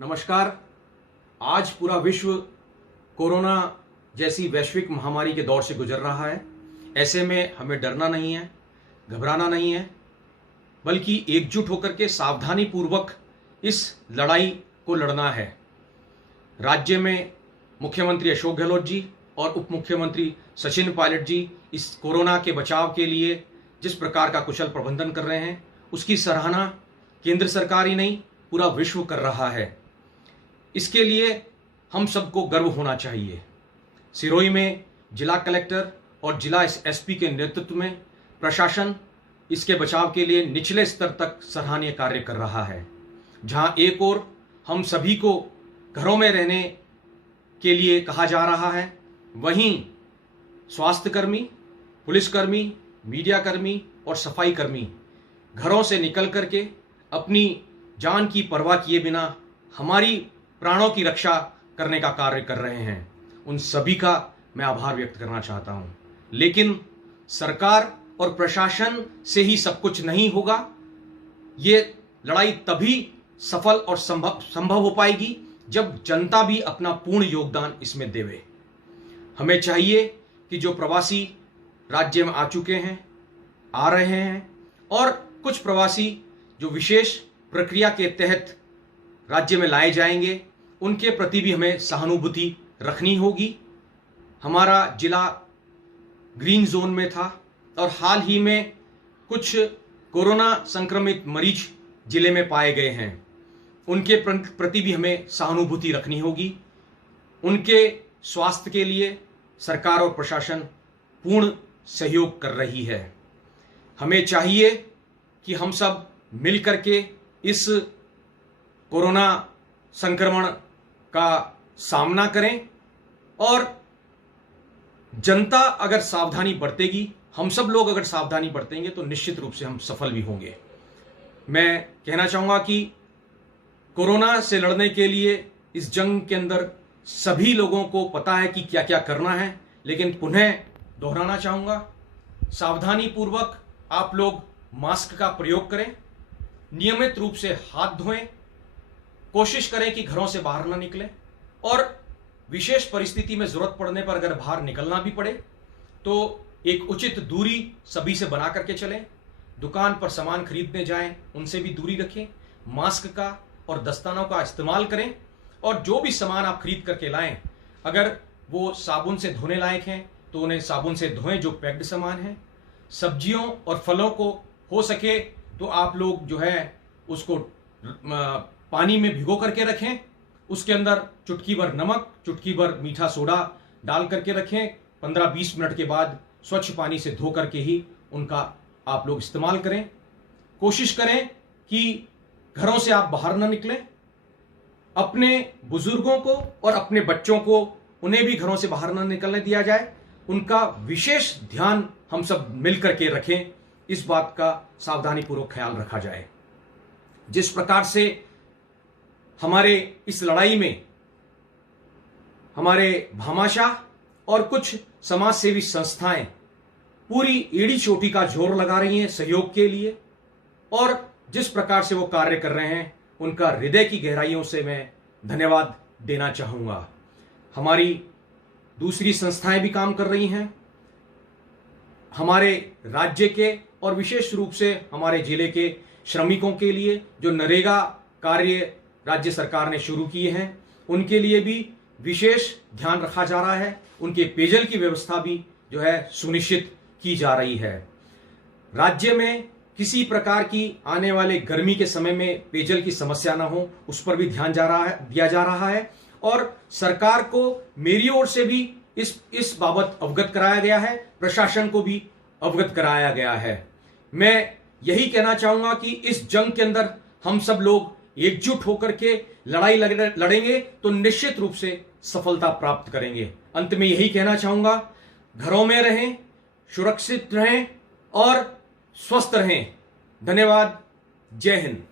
नमस्कार। आज पूरा विश्व कोरोना जैसी वैश्विक महामारी के दौर से गुजर रहा है। ऐसे में हमें डरना नहीं है, घबराना नहीं है, बल्कि एकजुट होकर के सावधानी पूर्वक इस लड़ाई को लड़ना है। राज्य में मुख्यमंत्री अशोक गहलोत जी और उप मुख्यमंत्री सचिन पायलट जी इस कोरोना के बचाव के लिए जिस प्रकार का कुशल प्रबंधन कर रहे हैं, उसकी सराहना केंद्र सरकार ही नहीं पूरा विश्व कर रहा है। इसके लिए हम सबको गर्व होना चाहिए। सिरोही में जिला कलेक्टर और जिला एसपी के नेतृत्व में प्रशासन इसके बचाव के लिए निचले स्तर तक सराहनीय कार्य कर रहा है। जहां एक ओर हम सभी को घरों में रहने के लिए कहा जा रहा है, वहीं स्वास्थ्यकर्मी, पुलिसकर्मी, मीडियाकर्मी और सफाई कर्मी घरों से निकल करके अपनी जान की परवाह किए बिना हमारी प्राणों की रक्षा करने का कार्य कर रहे हैं। उन सभी का मैं आभार व्यक्त करना चाहता हूं। लेकिन सरकार और प्रशासन से ही सब कुछ नहीं होगा। ये लड़ाई तभी सफल और संभव हो पाएगी जब जनता भी अपना पूर्ण योगदान इसमें देवे। हमें चाहिए कि जो प्रवासी राज्य में आ चुके हैं, आ रहे हैं, और कुछ प्रवासी जो विशेष प्रक्रिया के तहत राज्य में लाए जाएंगे, उनके प्रति भी हमें सहानुभूति रखनी होगी। हमारा जिला ग्रीन जोन में था और हाल ही में कुछ कोरोना संक्रमित मरीज जिले में पाए गए हैं। उनके प्रति भी हमें सहानुभूति रखनी होगी। उनके स्वास्थ्य के लिए सरकार और प्रशासन पूर्ण सहयोग कर रही है। हमें चाहिए कि हम सब मिलकर के इस कोरोना संक्रमण का सामना करें, और जनता अगर सावधानी बरतेगी, हम सब लोग अगर सावधानी बरतेंगे तो निश्चित रूप से हम सफल भी होंगे। मैं कहना चाहूंगा कि कोरोना से लड़ने के लिए इस जंग के अंदर सभी लोगों को पता है कि क्या क्या करना है, लेकिन पुनः दोहराना चाहूंगा, सावधानी पूर्वक आप लोग मास्क का प्रयोग करें, नियमित रूप से हाथ धोएं, कोशिश करें कि घरों से बाहर ना निकलें, और विशेष परिस्थिति में जरूरत पड़ने पर अगर बाहर निकलना भी पड़े तो एक उचित दूरी सभी से बना करके चलें। दुकान पर सामान खरीदने जाएं, उनसे भी दूरी रखें। मास्क का और दस्तानों का इस्तेमाल करें, और जो भी सामान आप खरीद करके लाएं, अगर वो साबुन से धोने लायक हैं तो उन्हें साबुन से धोएं जो पैक्ड सामान है। सब्जियों और फलों को हो सके तो आप लोग जो है उसको पानी में भिगो करके रखें, उसके अंदर चुटकी भर नमक, चुटकी भर मीठा सोडा डाल करके रखें। 15-20 मिनट के बाद स्वच्छ पानी से धो करके ही उनका आप लोग इस्तेमाल करें। कोशिश करें कि घरों से आप बाहर ना निकलें। अपने बुजुर्गों को और अपने बच्चों को, उन्हें भी घरों से बाहर ना निकलने दिया जाए। उनका विशेष ध्यान हम सब मिलकर के रखें, इस बात का सावधानी पूर्वक ख्याल रखा जाए। जिस प्रकार से हमारे इस लड़ाई में हमारे भामाशाह और कुछ समाज सेवी संस्थाएं पूरी एड़ी चोटी का जोर लगा रही हैं सहयोग के लिए, और जिस प्रकार से वो कार्य कर रहे हैं, उनका हृदय की गहराइयों से मैं धन्यवाद देना चाहूंगा। हमारी दूसरी संस्थाएं भी काम कर रही हैं। हमारे राज्य के और विशेष रूप से हमारे जिले के श्रमिकों के लिए जो नरेगा कार्य राज्य सरकार ने शुरू किए हैं, उनके लिए भी विशेष ध्यान रखा जा रहा है। उनके पेयजल की व्यवस्था भी जो है सुनिश्चित की जा रही है। राज्य में किसी प्रकार की आने वाले गर्मी के समय में पेयजल की समस्या ना हो, उस पर भी ध्यान दिया जा रहा है, और सरकार को मेरी ओर से भी इस बाबत अवगत कराया गया है, प्रशासन को भी अवगत कराया गया है। मैं यही कहना चाहूंगा कि इस जंग के अंदर हम सब लोग एकजुट होकर के लड़ाई लड़ेंगे तो निश्चित रूप से सफलता प्राप्त करेंगे। अंत में यही कहना चाहूंगा, घरों में रहें, सुरक्षित रहें और स्वस्थ रहें। धन्यवाद। जय हिंद।